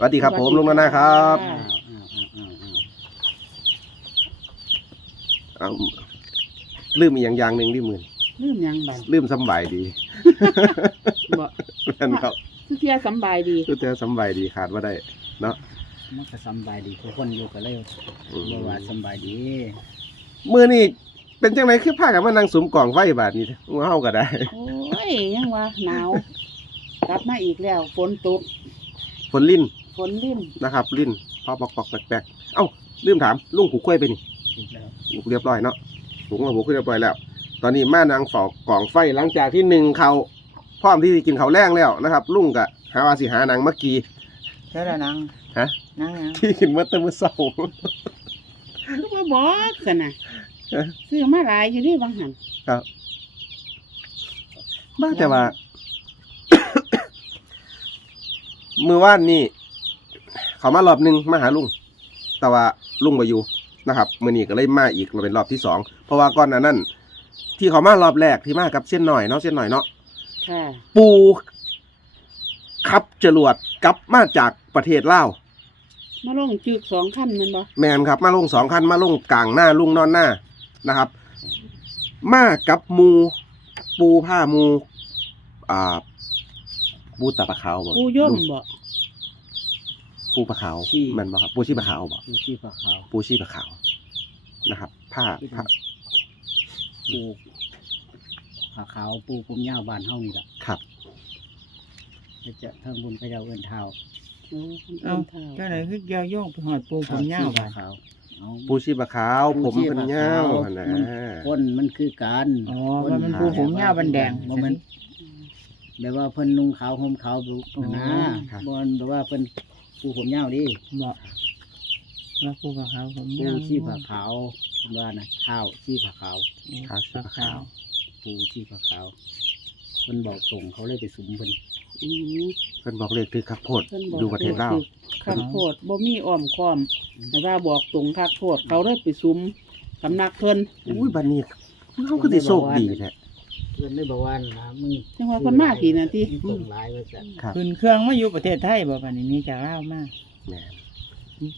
สวัสดีครับผมลุงนานาครับอ้าวอ้าวอ้าวอ้าวเอาลืมอีกอย่างอย่างหนึ่งที่มือลืมหยังบันลืมสำบายดีบ่นั่นครับสุเทียสำบายดีคือแต่สำบายดีขาดว่าได้เนาะมันก็สำบายดีทุกคนอยู่กันเลยอืมบ่ว่าสำบายดีมือนี่เป็นจังไรคือพากันมานั่งสุมกล่องไฟบาดนี้งูเฮาก็ได้ โอ้ยยังว่าหนาว กลับมาอีกแล้วฝนตกฝนลิ้น ฝนลิ่นนะครับ ลิ้นพอปอกปอกแปลกๆเอ้าลืมถามลุงผูกกล้วยไปนี่คิดแล้วผูกเรียบร้อยเนาะผูกมาผูกขึ้นเรียบร้อยแล้ว ตอนนี้มานางฝอกกล่องไฟหลังจากที่หนึ่งเขาพร้อมที่จะกินเขาวแรงแล้วนะครับ ลุงกะหาว่าสิหาหนังเมื่อกี้ใช่แล้วนางฮะนางยังที่กินเมื่อตะมื้อเช้าก็บ่บอกซะนะเอ๊ะซื้อมาหลายอยู่นี่บางหันครับบ้าแต่ว่า มือว่านนี่ เขามารอบหนึ่งมาหาลุงแต่ว่าลุงมาอยู่นะครับมือนี้ก็เลยมาอีกเราเป็นรอบที่สองเพราะว่าก่อนหน้านั้นที่เขามารอบแรกที่มากับเส้นหน่อยเนาะเส้นหน่อยเนาะค่ะ ปูขับจรวดกลับมาจากประเทศลาวมาลงจึกสองขั้นแมันบ่แมนครับมาลงสองคันมาลงกลางหน้าลุงนอนหน้านะครับ มากับหมูปูผ้าหมูอ่าปูตาปลาขาวบ่กูย่อมลุงบ่ ปูปลาขาวแมันบ่ครับปูชีปลาขาวบ่อยู่ที่ปากขาวปูชีปลาขาวนะครับผ้าผ้าปูปากขาวปูปุ่มยาวบานเฮานี่ล่ะครับก็จะเทิงบุญพระเจ้าเอื้อนเท้าโอ้คนเอ้าเท้าเจ้าไหนคือเกี่ยวโยงไปหอดปูผมยาวปาบ่ากขาวเอา ปูชีปลาขาวผมเป็นยาวหั่นนะคนมันคือการอ๋อว่ามันปูผมยาวบันแดงบ่แมันแบบว่าเพิ่นนุ่งขาวห่มขาวบุนะบ่แม่นแบบว่าเพิ่น ปูผมยาวดิบอกว่าปูปลาขาวผมปูยาวชีผาขาวเพิ่นว่านะเท้าชีผาขาวขาวชีปลาขาวปูชีผาขาวเพิ่นบอกตรงเขาเลยไปสุมเพิ่นอืมเพิ่นบอกเลขคือขับโพดเพิ่นบอกอยู่ประเทศลาวคักโพดบ่มีอ้อมค้อมแต่ว่าบอกตรงคักโพดเขาเลยไปซุมสำนักเพิ่นอุ้ยบัดนี้เขาก็สิโชคดีแท้ เพิ่นได้บอกว่านะมึงจังว่าเพิ่นมากี่นาทีมีตรงหลายว่าซั่นครับขึ้นเครื่องมาอยู่ประเทศไทยบ่ปานนี้หนี่จากลาวมาแหม่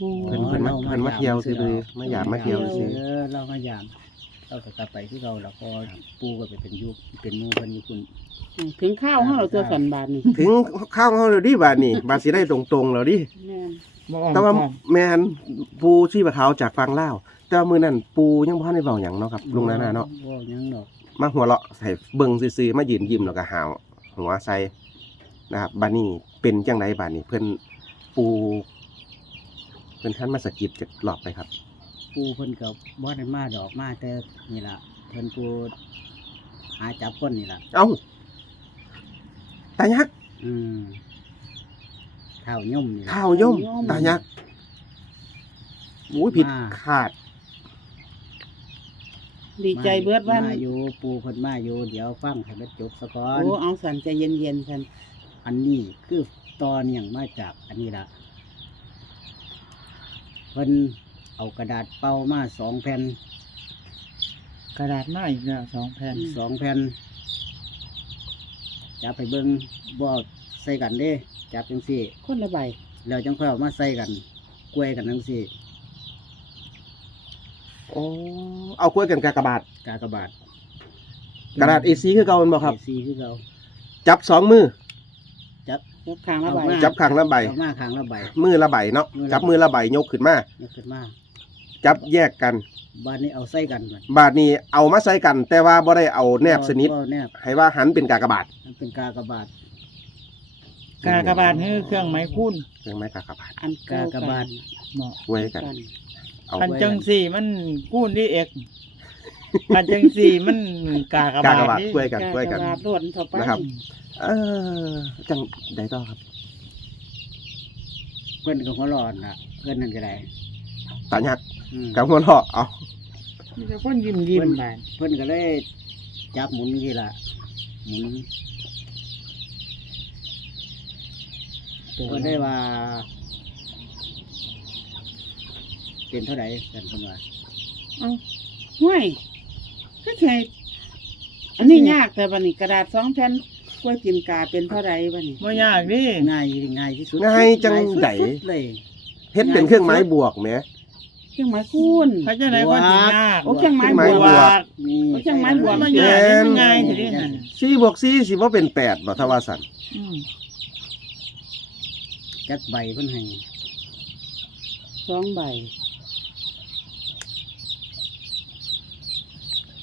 ปูเพิ่นเพิ่นมาเพิ่นมาเที่ยวซื่อๆมาหยามมาเที่ยวซื่อเออเรามายามเราก็กลับไปที่เราแล้วพอปูก็ไปเป็นยุคเป็นหมู่เพิ่นอยู่คุณถึงข้าวเฮาตัวสันบาทนี่ถึงข้าวเขาเลยดิบาดนี่บาดสิได้ตรงๆแล้วดิแม่นบ่อ้อมแต่ว่าค้อมแมนปูชีพขาวจากฟังเล่าวแต่ว่ามือนั้นปูยังพ่ได้เบาอย่างเนาะครับลุงนานาเนาะ บ่ยังดอก มาหัวเราะใส่เบิ่งซื่อๆมายืนยิ้มแล้วก็หาวหัวใส่นะครับบาดนี้เป็นจังไดบาดนี้เพิ่นปูเพิ่นท่านมาสะกิดจะหลอกไปครับ ปูเพิ่นก็บ่ได้มาดอกมาแต่นี่ล่ะเพิ่นปูหาจับคนนี่ล่ะ เอ้าตายักษ์อืมเท้าย่อมนี่ล่ะข้าวย่อมตายักษ์อุ้ยผิดมาขาด ดีใจเบิดวันมาอยู่ปูเพิ่นมาอยู่เดี๋ยวฟังให้มันจบซะก่อนโอ้เอาสันใจเย็นๆสันอันนี้คือตอนอย่างมาจากอันนี้ละเพิ่นเอากระดาษเป่ามาสองแผ่นกระดาษมาอีกแล้วสองแผ่นสองแผ่นจับไปเบิ้งบ่ใส่กันเด้จับจังสี่ คนละใบแล้วจังค่อยเอามาใส่กันกล้วยกันจังสี่ โอ้เอากล้วยกันกากบาทกากบาทกระดาษ A4 คือเก่าแม่นบ่ครับ สีคือเราจับสองมือ จับยกข้างละใบเอามาจับข้างละใบเอามาข้างละใบ มือละใบเนาะมือละจับมือละใบยกขึ้นมายกขึ้นมาจับแยกกันบานนี้เอาใส่กันก่อนบาทนี้เอามาใส่กัน แต่ว่าบ่ได้เอาแนบสนิท บ่แนบให้ว่าหันเป็นกากบาทมันเป็นกากบาทกากบาทคือเครื่องไม้คูนเครื่องไม้กากบาทอันเก่ากากบาทเหมาะไว้กัน เอาอันจังสี่มันคูนที่เอกอันจังสี่มันกากกาบากทบาทนี่ กล้วยกันกล้วยกันกากบาทล้วนเข้าไปนะครับ เออ จังไดต่อครับ เพิ่นก็หัวร้อนน่ะเพิ่นนั่นก็ได้ตายักษ์อืมกับหัวเราะเอามีแต่คนยิ้มยิ้มบานเพิ่นก็เลยจับหมุนนี่ล่ะหมุนเพิ่นได้ว่า เป็นเท่าไหร่กันเพิ่นว่าเอาห้วยก็ใช่อันนี้ยากแต่บันนี้กระดาษสองแผ่นกล้วยกินกาเป็นเท่าไรบ้านี่บ่ยากดิง่ายง่ายที่สุดง่ายจังใดง่ายสุๆเลยเฮ็ดเป็นเครื่องไม้บวกแหมเครื่องไม้คูณเขาจะได้ว่าสิยากโอ้เครื่องไม้เครื่องไม้บบววกกนี่เอาเครื่องไม้บวกมันยากแม่นมันง่ายทีนี้นั่นสี่บวกสี่สิบ่เป็นแปดบ่ทว่าสันอืมจักใบเพิ่นให้สองใบ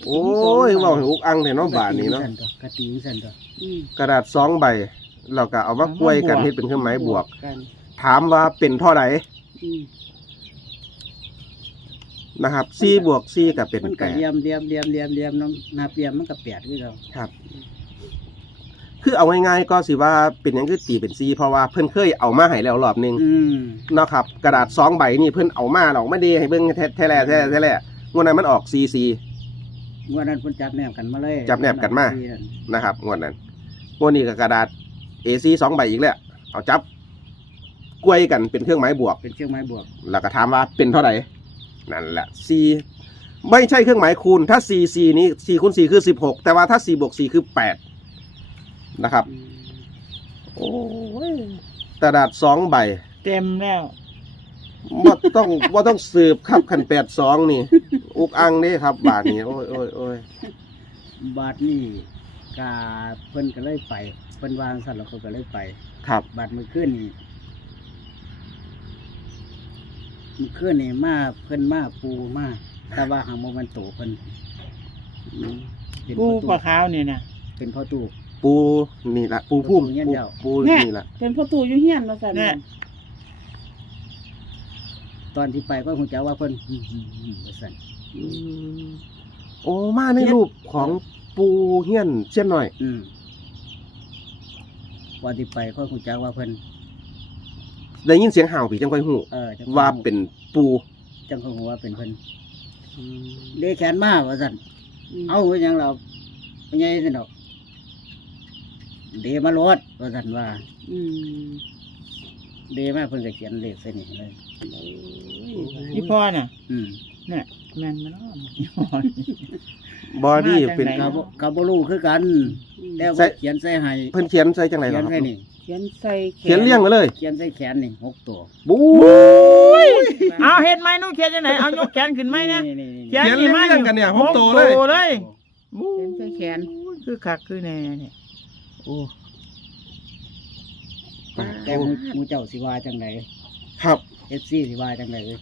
โอ้ยเว้าให้อุกอังแท้เนาะบาทนี้เนาะกระติงสั่นตัวอืมกระดาษสองใบเราก็เอามากล้วยกันเฮ็ดเป็นเครื่องไม้บวก กันถามว่าเป็นเท่าไหร่อืมนะครับสี่บวกสี่ก็เป็นมันแปก็ดเลียมเลียมเลียมเลียมเลียมน้ำนับเลียมมันก็แปดคือเราครับ คือเอาง่ายๆก็สิว่าเป็นหยังคือตีเป็นสี่เพราะว่าเพิ่นเคยเอามาให้แล้วรอบหนึง อืมเนาะครับกระดาษสองใบนี่เพิ่นเอามาเราไม่ได้ให้เบิ่งแท้แท้แท้แท้แท้แท้งวดนั้นมันออกซีซี งวดนั้นเพิ่นจับแนบกันมาเลยจับแนบกันมา นะครับงวดนั้นงวดนี้ก็กระดาษ A4 สองใบอีกแล้วเอาจับกล้วยกันเป็นเครื่องไม้บวก เป็นเครื่องไม้บวก แล้วก็ถามว่าเป็นเท่าไหร่นั่นแหละ C ไม่ใช่เครื่องหมายคูณ ถ้า C C นี้ C คูณ4คือ 16 แต่ว่าถ้า C บวก4คือ 8 นะครับ โอ้ยกระดาษสองใบ เต็มแล้ว ว่าต้องว่าต้องสืบครับขันแปดสองนี่ อุกอังนี่ครับ บาทนี้โอ้ยโอ้ยโอ้ยบาทนี่กาเพิ่นก็เลยไปเพิ่นวางสั่นแล้วเขาก็เลยไป ครับ บาทมือขึ้นนี่มือขึ้นนี่มาเพิ่นมาปูมาแต่ว่าหางโมมันโตเพิ่นอืมเป็นกูพ่อปลาตู้ขาวนี่นะ เป็นพ่อตู้ ปูนี่ละปูพุ่มปูเงี้ยปูเจ้าปูนี่ละเป็นพ่อตู่อยู่เฮียนมาสั่นเนี่ย ตอนที่ไปก็คงจะว่าเพิ่นอืมอืมอืมว่าซั่นโอ้มาในรูปของปูเฮี้ยนเช่นหน่อย อืมวันที่ไปก็คงจะว่าเพิ่นได้ยินเสียงเห่าผีจังค่อยหูเออจังว่าเป็นปูจังคงว่าเป็นเพิ่นเดแขนมาว่าซั่นเอาไว้หยังเราไม่ใช่สิดอกเดมาโลดว่าสันว่า อืม เดมาเพิ่นก็เขียนเลขใส่นี่เลยนี่พ่อน่ะอืมเนี่ยแม่นมาเนาะบอดี้มาจากไหนเป็นกาบกาบรู้คือกันแต่ใส่ ว่าเขียนใส่ให้เพิ่นเขียนใส่จังไรหรเขีอยนครับใส่นี่เขียนใส่แขนเขียนเรียงมาเลยเขียนใส่แขนนี่หกตัวบู๊เอาเฮ็ดไหมหนุ่งเขียนจังไหนเอายกแขนขึ้นไหมนะนี่นี่นี่เขียนเรียงกันเนี่ยหกตัวเลยหกเลย เขียนใส่แขน คือคักคือแน่เนี่ยโอ้ แต่หมูหมูเจ้าสิว่าจังไดครับเอฟซีสิว่าจังไดเว้ย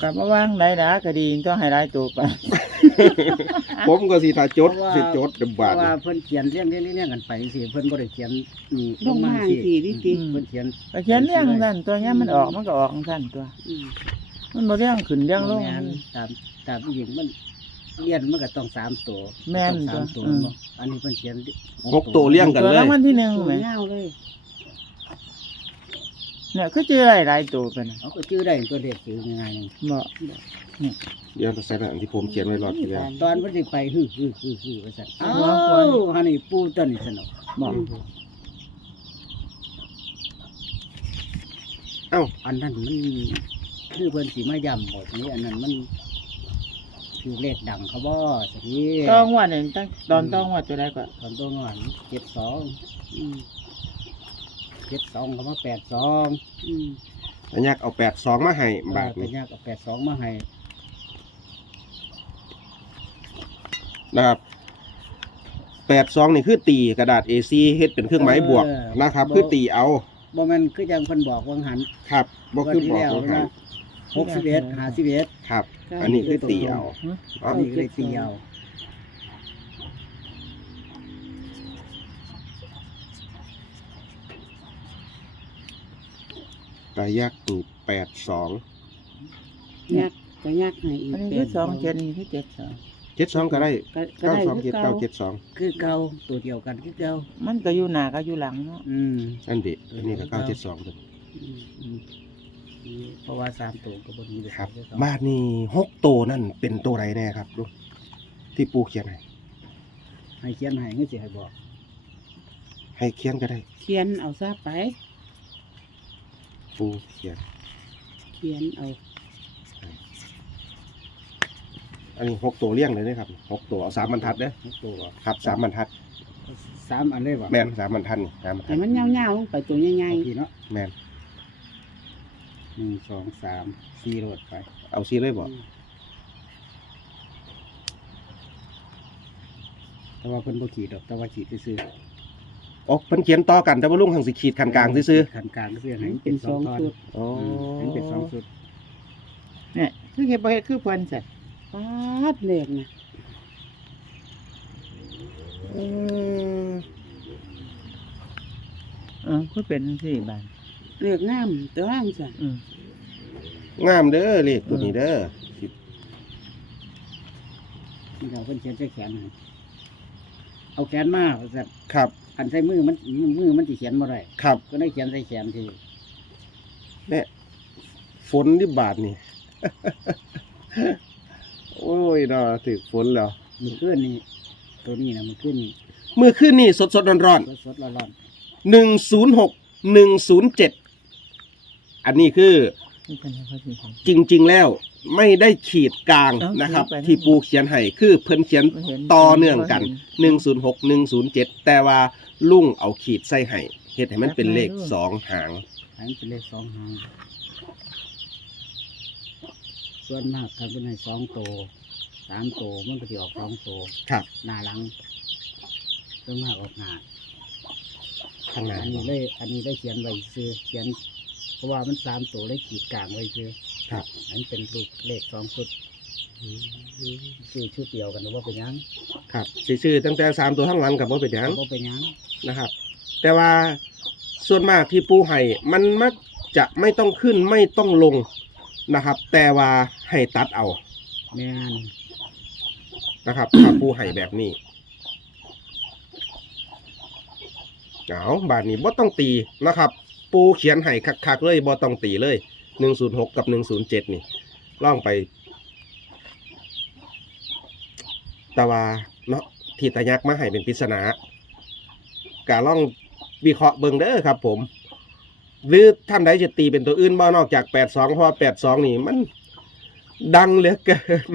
กลับมาว่างไหนล่ะก็ดีต้องให้หลายตัวไป ผมก็สิถ้าจดเพราะว่าสิจดเดบเพบาทราะว่าเพิ่นเขียนเรียงเรียงเรียงเรียงกันไปสิเพิ่นบ่ได้เขียนนี่ลงมาสิสี่ดิติอืม เพิ่นเขียนไปเขียนเรื่องสั้นตัวเนี้ยมันออกมันก็ออกสั้นตัวอืมมันบ่เรื่องขึ้นเรื่องลง แม่นตามตามผู้หญิงมันเรียนมันก็ต้องสามตัวแม่นต้องสามตัวอืม เนาะอันนี้เพิ่นเขียนหกตัวเรียงกันตัวเลรายงวัลที่หนึ่งตัวไหม เงาเลย เนี่ยคือชื่ออะไรหลายตัวเป็นน่ะเขาก็ชื่อได้ตัวเด็กชื่อง่ายๆนึงบ่เดี๋ยวใส่แบบที่ผมเขียนไว้รอบที่แล้วตอนเพิ่นสิไปฮึฮึฮึฮึว่าซั่นอ๋อ้าอวฮันนี่ปู่ต้นนี่สนุกบ่เอ้าอันนั้นมันคือเพิ่นสิมาย้ำบอกนี้อันนั้นมันคือเลขดังเขาบ่สิต้องว่าเนี่ยตั้งตอนต้องว่าตัวใดก็ตอนตัวงอน72อืม 72เขามา82อืมอันยักเอาแปดสองมาให้บาทเออเป็นี้นยากเอา82มาให้นะครับแปดสองนี่คือตีกระดาษ A4 เฮ็ดเป็นเครื่องไม้บวกนะครับ คือตีเอาบ่แม่นคือจังเพิ่นบอกว่าหันครับบ่คือบอกวันที่ว่าแล้วหกสิบเอ็ดห้าสิบเอ็ด ครับ อันนี้คือตีเอา อันนี้ก็เลยตีเอา กระยักตูแปดสองยักก็ยักให้อีกอันนี้เป็คือสองเจ็ดนี่คือเจ็ดสองเจ็ดสองก็ได้ก็ก็เก้าได้สองคืเจ็ดอเก้าเก่าเจ็ดสองคือเก่าตัวเดียวกันคือเก่ามันก็อยู่หน้าก็อยู่หลังเนาะอืมอันเด็อันนี้ก็เก้าเจ็ดสองตัวอืมอืมเพราะว่าสามตัวก็บนมีครับเดียวกันบ้านนี้หกตัวนั่นเป็นตัวไรแน่ครับลูกที่ปูเขียนให้ให้เขียนให้ให้สิให้บอกให้เขียนก็ได้ เขียนเอาซะไป ปูเขียนเขียนเอาอันนี้หกตัวเลี้ยงเลยนะครับหกตัวเอาสามบรรทัดเด้อหกตัวครับสามบรรทัดสามอันเลยบ่แม่นสามบรรทัดนี่สามบรรทัแต่ดมันยาวๆลงไปตัวใหญ่เอาพี่เนาะแม่นหนึ่งสองสามสี่โหลดไปเอาซีเลยบ่แต่ว่าเพิ่นบ่ขีดดอกแต่ว่าขีดซื่อโอ้เพิ่นเขียนต่อกันแต่ว่าลุงหังสิขีดคันกลางซื่อคันกลางซื่อๆให้มันเป็เป็นนสสอองงตอนชุดๆอ๋อให้เป็นสองสุดเนี่ยคือเฮ็ดบ่เฮ็ดคือเพิ่นซะปาดเลขนะอืมเออคือเป็นจังซี่บาดเลขงามตัวว่างจ้ะอืมงามเด้อเลขตัวนี้เด้อนี่เราเพิ่นเขียนใส่แขนให้เอาแขนมาว่าซั่นครับ อันใส่มือมันมือมันสิเขียนบ่ได้ครับก็ได้เขียนใส่แขนที่เนี่ยฝนที่บาทนี่ โอ้ยเนาะถึกฝนแล้วมือขึ้นนี่ตัวนี้นะมือขึ้นนี่มือขึ้นนี่สดสดร้อนร้อนสดๆร้อนหนึ่งศูนย์หกหนึ่งศูนย์เจ็ดอันนี้คือ นี่เพิ่นให้เขาสิเห็นจริง ๆ แล้วไม่ได้ขีดกลางเอ้านะครับขีดไปที่ปูเขียนให้คือเพิ่นเขียนบ่เห็นต่อเนื่องกันบ่เห็หนึ่งศูนย์หกหนึ่งศูนย์เจ็ดแต่ว่าลุงเอาขีดใส่ให้เฮ็ดให้มันเป็นเลขจับมาดูสองหางๆอันนเป็นเลขสองหาง ส่วนมากคันเป็นให้สองโตวสามโตวมันก็สิออกสองโตวครับหน้าหลังส่วนมากออกหน้าข้างหน้าอันนี้เลยอันนี้ได้เขียนไว้ซื้อเขียน เพราะว่ามันสามตัวได้ขีดกลางไว้ซื้อครับ อันนี้เป็นลูกเลขสองชุดซื้อชุดเดียวกันหรือว่าเป็นหยังครับซื่อๆตั้งแต่สามตัวข้างหลังกับว่าเป็นหยังว่าเป็นหยังนะครับ แต่ว่าส่วนมากที่ปูให้มันมักจะไม่ต้องขึ้นไม่ต้องลงนะครับ แต่ว่าให้ตัดเอาแม่นนะครับ ถ้าปูให้แบบนี้เอาบาทนี้บ่ต้องตีนะครับ ปูเขียนให้คักๆเลยบ่ต้องตีเลยหนึ่งศูนย์หกกับหนึ่งศูนย์เจ็ดนี่ล่องไป แต่ว่าเนาะที่ตายักมาให้เป็นปริศนากาล่องวิเคราะห์เบิงเด้อครับ ผม หรือท่านใดจะตีเป็นตัวอื่นบ่นอกจากแปดสองเพราะว่าแปดสองนี่มัน ดังเหลือเกิน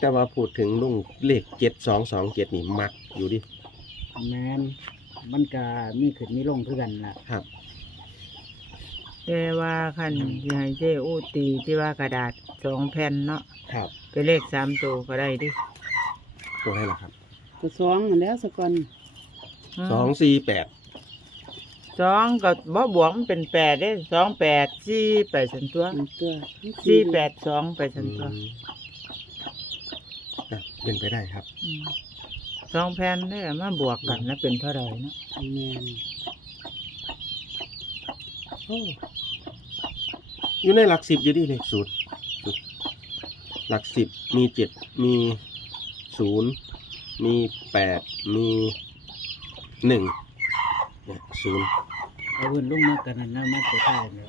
แต่ว่าพูดถึงลุงเลขเจ็ดสองสองเจ็ดนี่มักอยู่ดิ แมน มันก็มีขึ้นมีลงคือกันล่ะครับ แต่ว่าคันสิให้เจ้อู้ตีที่ว่ากระดาษสองแผ่นเนาะครับเป็นเลขสามตัวก็ได้ดิตัวให้ละครับก็สองอันแล้วสก่อนสองสี่แปดสองก็บ่บวกมันเป็นแปดได้สองแปดสี่ไปสันตัวอันตัวสี่แปดสองไปสันตัวอะเป็นไปได้ครับ อืม สองแผ่นได้มาบวกกันแล้วเป็นเท่าไหร่เนาะแม่นอยู่ในหลักสิบอยู่ดิเลขศูนย์หลักสิบมีเจ็ดมีศูนย์มีแปดมีหนึ่งเนี่ยศูนย์เอาเงินลงมากันนั่นนะมาตัวท้ายเนี่ย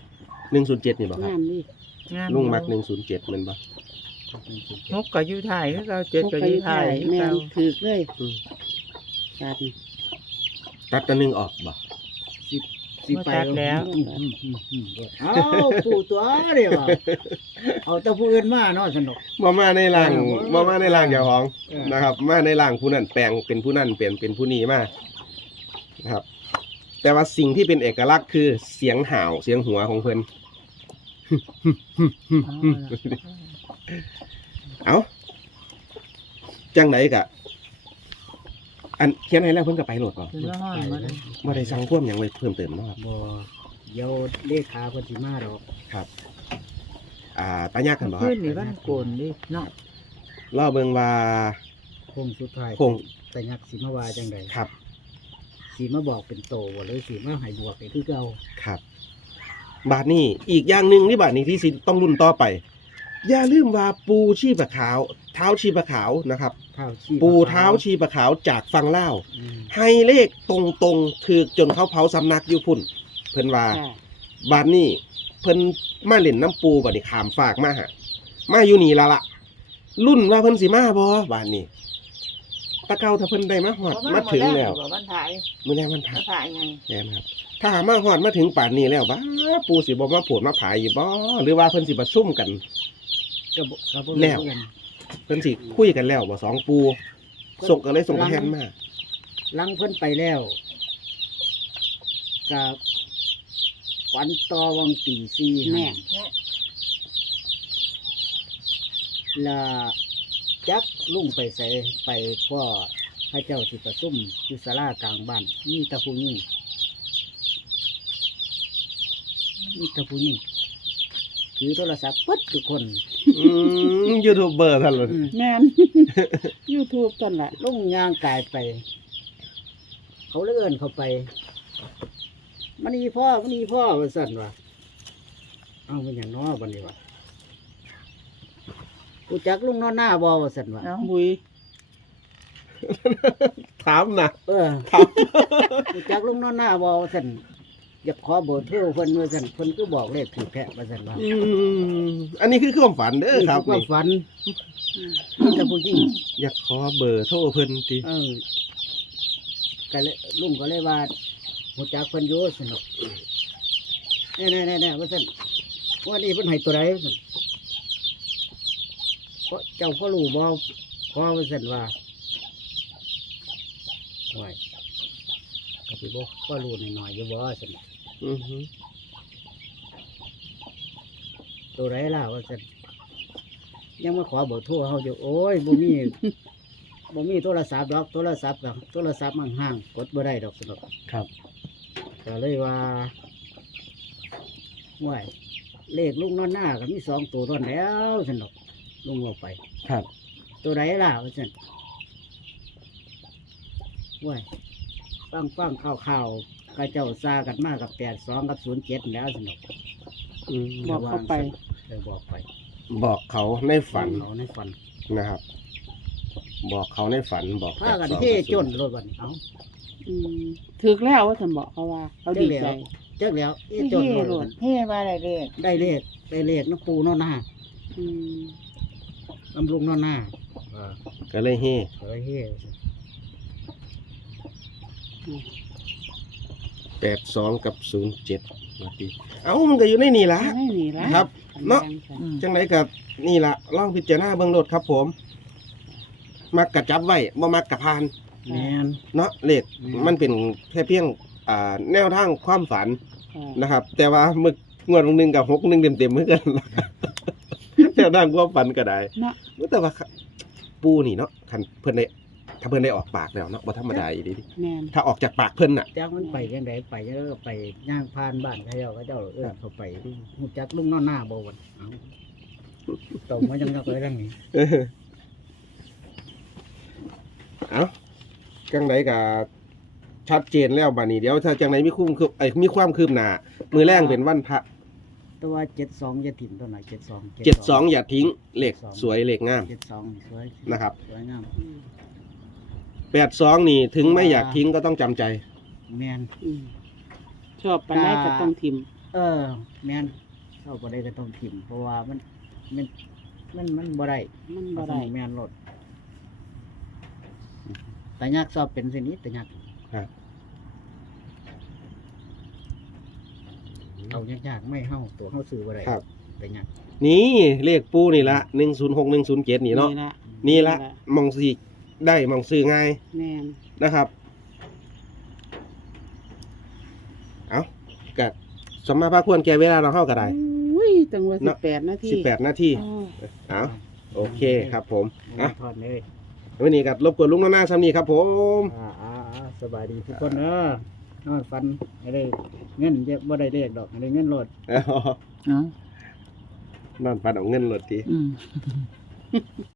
หนึ่งศูนย์เจ็ดนี่บอกครับงามดิงามลุงมักหนึ่งศูนย์เจ็ดมันบ่ หกก็อยู่ไทยคือเราเจ็ดก็อยู่ไทยคือแม่เรานถือเลยอืมตัดนี่ ตัดตัวหนึ่งออกบ่สิบสิบไปตัดแล้วอืมอืมอืมอืมเอาปู่ตัวเดียวอะเอาแต่ผู้อื่นมาเนาะสนุก มามาในร่างเออมามาในร่างเจ้าของเออ นะครับ มาในร่างผู้นั้นแปลงเป็นผู้นั้นเปลี่ยนเป็นผู้นี้มานะครับ แต่ว่าสิ่งที่เป็นเอกลักษณ์คือเสียงห่าวเสียงหัวของเพิ่น เอาล่ะเอาจังไหนกะ อันเขียนให้แล้วเพิ่นก็ไปโหลดบ่เป็นว่าห้อยมาเลยบ่ได้สั่งพ่วงหยังไว้เพิ่มเติมเนาะครับบ่เดี๋ยวเลขาเพิ่นสิมาดอกครับอ่าตายากกันบ่ครัขึ้บนนี่บ้านโกนดิเนาะรอเบิ่งว่าโค้งสุดท้ายโค้งแต่ยักษ์สิมาว่าจังไดครับ สิมาบอกเป็นโตบ่หรือสิมาให้บวกนี่คือเก่าครับ บาทนี้อีกอย่างหนึ่งที่บาทนี้ที่สิต้องรุ่นต่อไป อย่าลืมว่าปูชีปะขาว เท้าชีปะขาวนะครับเท้าชีพปูเท้าชีปะขาวจากฟังเล่าวอืมให้เลขตรงตรงๆถือจนเขาเผาสำนักอยู่พุ่น เพิ่นว่า ค่ะบาทนี้เพิ่นมาเล่นน้ำปูบัดนี้ขามฝากมาหะมาอยู่นี่ละละรุ่นว่าเพิ่นสิมาบ่บาทนี้ตะเกาถ้าเพิ่นได้มาหอดมาถึงแล้วบ้านถ่ายมื้อแรกมันพักถ่ายไงแน่นครับ ถ้าหามาหอดมาถึงป่านนี้แล้วบ้าปูสิบ่มาโผดมาผายอยู่บ่หรือว่าเพิ่นสิประชุมกัน ก็บ่ก็บ่แล้วรู้กันเพิ่นสิคุยกันแล้วบ่สองปูส่งก็เลยส่งแทนมาหลังเพิ่นไปแล้วกับฝันต่อวังตีสี่แม่ ละจักลุงไปใส่ไปพ่อพระเจ้าสิประซุ่มอยู่ศาลากลางบ้านมีแตะผู้ยิ่ง มีแตะผู้ยิ่งถือโทรศัพท์ปึ๊ดทุกคนอืมยูทูบเบอร์ท่านเลยอืมแม่น YouTube ตันแหละลุงย่างกายไป เขาเลื่อนเขาไปมันนี่พ่อมันนี่พ่อว่าสั่นวะเอาเป็นอย่างน้อบันนี้วะกูจักลุงนอนหน้าบอว่าสั่นวะเอ้าบุยถามนะเออกูจักลุงนอนหน้าบอว่าสั่น อยากขอเบอร์โทรเพิ่นว่าสั่นเพิ่นก็บอกเลขถือแพะว่าสั่นวะอืมอันนี้คือความฝันเด้อครับนี่อความนี่ฝันนี่แต่ผู้หญิงอยากขอเบอร์โทรเพิ่นติเออก็เลยลุงก็เลยว่าหูจักเพิ่นอยู่สนุกแน่แน่แน่แน่ว่าสั่นว่านี่เพิ่นให้ตัวใดว่าสั่นเพราะเจ้าพ่อรู้บ่พ่อว่าสั่นว่าโอ้ยก็สิบ่พ่อรู้หน่อยๆอยู่บ่สั่น อือฮึตัวใดล่ะว่าสั่นยังมาขอเบอร์โทรเฮาอยู่โอ้ยบ่มีบ่มีโทรศัพท์ดอกโทรศัพท์กับโทรศัพท์มันห่างๆกดบ่ได้ดอกสนุกครับก็เลยว่าห่วยเลขลุงนอนหน้าก็มีสองตัวตอนแล้วสนุกลุงเอาไป ครับ ตัวไหนล่ะว่าสันห่วยฟังฟังข่าวข่าวๆ กระเจ้าซากันมากกับแปดสองกับศูนย์เจ็ดแล้วสนุกอืมบอกเขาไป เลยบอกไปบอกเขาในฝันเอาในฝันนะครับ บอกเขาในฝันบอกพากันแปดสองเท่กับจศูนย์รถวันเอาอืมถึกแล้วว่าฉันบอกเขาว่าเขาดีใจเจ๊กแล้วเอ้จเฮ้นรถโหลวัดนเฮ้ว่าอะไรเด็กได้เลขได้เลขน้ำปูนอนหน้าอืมลำลุงนอนหน้าก็เลยเฮ่เฮ้ยเฮ้ แปดสองกับศูนย์เจ็ดนาทีเอ้ามันก็อยู่ในนี่ละ ไม่หนีละครับเนาะ อืมจังไรกับนี่ละลองพิจารณาเบื้องรถครับผม มักกะจับไว้บ่มักกะพาน แมน เนาะเลขอืม มันเป็นแค่เพียงอ่าแนวทางความฝันค่ะนะครับ แต่ว่ามึกงวดหนึ่งกับหกหนึ่งเต็มเต็มๆเหมือนกันแนวทางความฝันก็ได้เนาะ แต่ว่าปูนี่เนาะคันเพิ่นได้ถ้าเพิ่นได้ออกปากแล้วเนาะบ่ธรรมดาอีดีแม่นถ้าออกจากปากเพิ่นน่ะ จักมันไปยังไงไปแล้วก็ไปย่างพานบ้านเขาเจ้าเขาเจ้าเออเขาไปหูจักลุงนอนหน้าบ่วันเอาตรงมาจังก็เลยเรื่องนี้เออเอาจังไรกับชัดเจนแล้วบานี้เดี๋ยวถ้าจังไรมีคุ้มคืบไอ้ยมีความคืบหน้ามือแรงเป็นวันพระแต่ว่าเจ็ดสองจะถิ่มตัวไหนเจ็ดสอง เจ็ดสองอย่าทิ้งเหล็กสวยเหล็กงามเจ็ดสองสวยนะครับ สวยงามอืม แปดสองนี่ถึงไม่อยากทิ้งก็ต้องจำใจ แมนอืมชอบปันได้ก็ต้องทิมเออ แมนเข้าบ่ได้ก็ต้องถิ่มเพราะว่ามันมันมันมันบ่ได้มันบ่ได้แมนรถแต่ยักษ์สอบเป็นสินี้แต่ยักษ์ครับ เอายากๆไม่เฮาตัวเฮาซื้อบ่ได้ครับ แต่ยักษ์นี่เลขปูนี่ละหนึ่งศูนย์หกหนึ่งศูนย์เจ็ดนี่เนาะ ละนี่ละมองสี ได้มองซื้อง่ายแม่นนะครับ เอากัสมมาพระควรแก่เวลาเราเข้าก็ได้ อุ้ยตั้งว่าสิเนาะบแปดนาทีสิบแปดนาทีโอ้ยเอาโอเคครับผมอะอะทอดเลยวันนี้กัรบกวนลุงน้าหน้าซ้ำนี้ครับ ผม อ่าอ่าอ่าสบายดีทุกคนเนอะนอนฟันให้ได้เงินเยอะบ่ได้เลขดอกให้ได้เงินโหลดเอ้านอนปันเอาเงินหลดที อืม